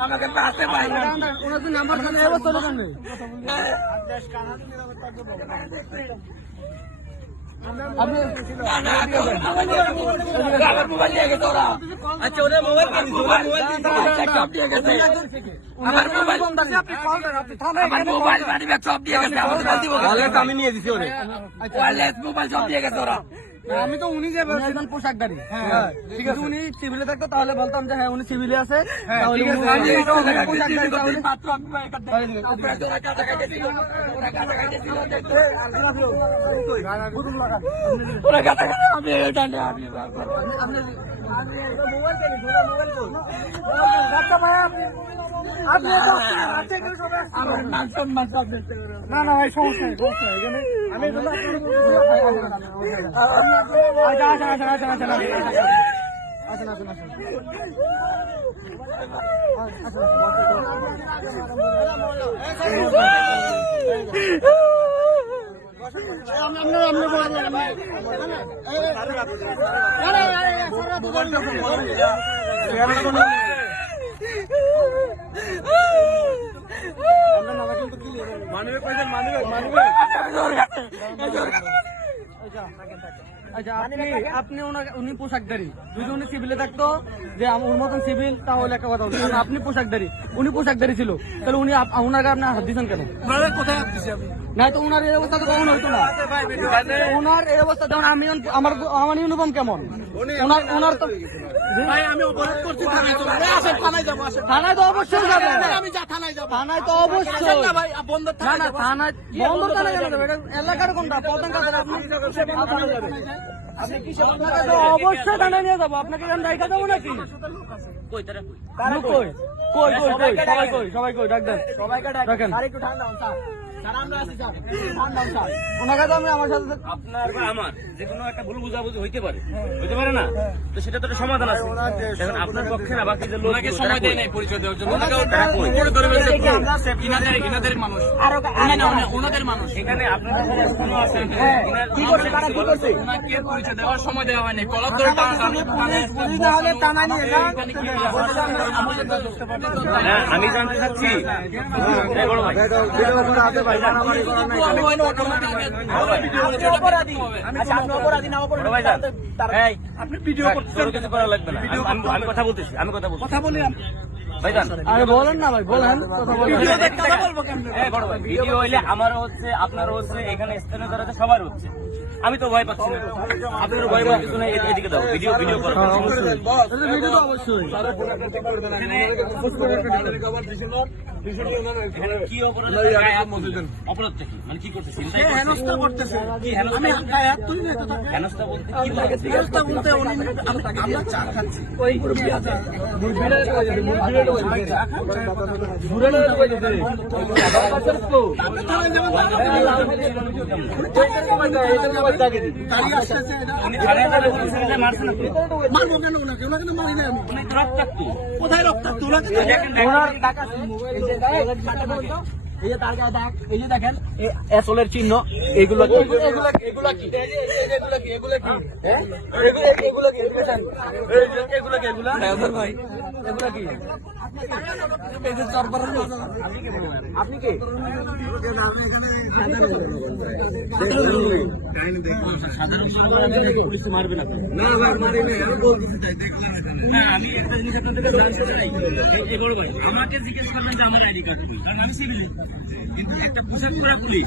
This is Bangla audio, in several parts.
আমাকে পাশে পাই ওনার নাম্বার আপনি আমার মোবাইল নিয়ে আচ্ছা ওদের মোবাইল দিয়ে গেছে। আমার মোবাইল আপনি কল দেন আপনি থানায় আমার মোবাইল বাড়ি ব্যাগ সব দিয়ে গেছে দিব আমি নিয়ে দিছি ওরে ওয়ারলেস মোবাইল সব দিয়ে গেছে ওরা আমি তো উনি যে একজন পোশাকদারি হ্যাঁ ঠিক আছে উনি সিভিলে থাকতো তাহলে বলতাম যে হ্যাঁ উনি সিভিলে আছে তাহলে আমি মান না না ভাই সমস্যা নেই সমস্যা এখানে আমি আচ্ছা আচ্ছা আচ্ছা আচ্ছা আচ্ছা আসেন আসেন মানবে মানবে মানবে আচ্ছা আপনি আপনি উনি পোশাকদারি যদি উনি সিভিলে থাকতো যে ওর মতন সিভিল তাহলে একটা কথা হতো আপনি পোশাকদারি উনি পোশাকদারি ছিল। তাহলে উনি ওনাকে আপনি হাত দিচ্ছেন কেন? কোথায় আসছিস আমি না তো ওনার এই অবস্থা তো কখনো হইতো না। ওনার এই অবস্থা যেমন আমি আমার আমার ইউনিফর্ম কেমন? ওনার ওনার তো থানায় তো অবশ্যই যাবে। আমি যা থানায় যাব। থানায় তো অবশ্যই। আসেন না ভাই বন্ধ থানায় না যাব। থানায় বন্ধ থানায় এলাকার কোনটা? প্রধান আপনি অবশ্যই থানায় নিয়ে যাব। আপনাকে যাব নাকি? কই কই? কই কই কই সবাই কই সবাই কই ডাক দেন ডাকেন। ওনাকে তো আমি আমার সাথে আপনার বা আমার যে কোনো একটা ভুল বুঝাবুঝি হইতে পারে। হইতে পারে না? তো সেটা তো সমাধান আছে। এখন আপনার পক্ষে না বাকি যে লোক সময় দেয় নাই পরিচয় দেওয়ার জন্য। ইনাদের মানুষ। ওনাদের মানুষ। এখানে আপনার কোনো আছে ওনাকে পরিচয় দেওয়ার সময় দেওয়া হয়নি। কলম ধরে টানা টানা আমি জানতে চাচ্ছি এই বড় ভাই বড় ভাই জানতে চাচ্ছি। আপনি ভিডিও থাক, করছেন তোর কিছু করা লাগবে আমি- আমি- আমি কথা বলতেছি আমি কথা বলছি কথা বলি আরে বলেন না ভাই বলেন। ভিডিও দেখতে কথা বলব কেমন? এই বড় ভাই ভিডিও হইলে আমারও হচ্ছে আপনারও হচ্ছে এখানে স্থানীয় যারা আছে সবার হচ্ছে। আমি তো ভয় পাচ্ছি না। আপনার ভয় পাওয়ার কিছু নাই এদিকে দাও ভিডিও ভিডিও করো। ভিডিও তো অবশ্যই। কি অপরাধ মানে কি করতেছে হেনস্থা করতেছে। আমি গায়ে হাত তুলি না কথা হেনস্থা বলতে কি হেনস্থা বলতে আমরা চা খাচ্ছি। কোথায় রক্তাক্ত ওনাকে তো ওনার এই যে তার গায়ে দাগ এই যে দেখেন এসলের চিহ্ন এগুলো কি এগুলো এগুলো কি এগুলো কি? এগুলো কি? এগুলো এগুলো কি? এই যে এগুলো কি এগুলো ভাই এগুলো কি? আপনি কে? আমাকে জিজ্ঞেস করলেন যে আমার আইডি কার্ড কারণ আমি সিভিল কিন্তু একটা পোশাক পরা পুলিশ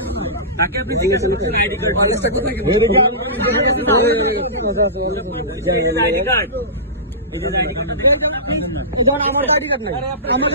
তাকে আপনি জিজ্ঞেস করছেন আইডি কার্ড আইডি কার্ড আমার বাড়ি কাট নাই। আমার